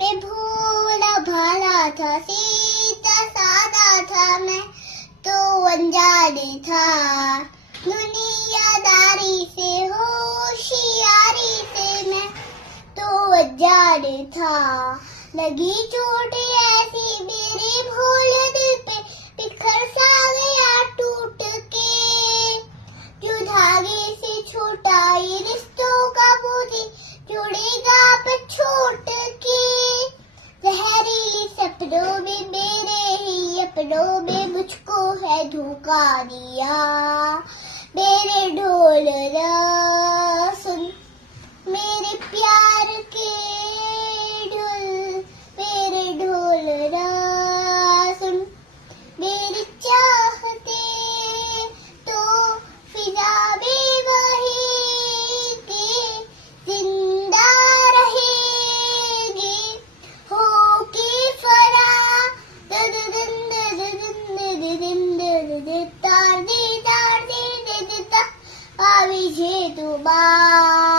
मैं भोला भाला था, सीधा सादा था, मैं तो अनजाने था। दुनियादारी से होशियारी से मैं तो अनजाने था। लगी चोट ऐसी मेरे भोले दिल पे, बिखर सा गया टूट के। जो धागे से छोटा ये रिश्तों का बोझ जुड़ेगा पर छोट के। जहरीली सपनों में मेरे ही अपनों में मुझको है धोखा दिया। मेरे ढोल ना सुन, मेरे प्यार के ढोल, मेरे ढोल ना सुन, मेरी चाहते तो फिजा भी वही के जिंदा रहेगी हो के फरा। આવી છે તું બા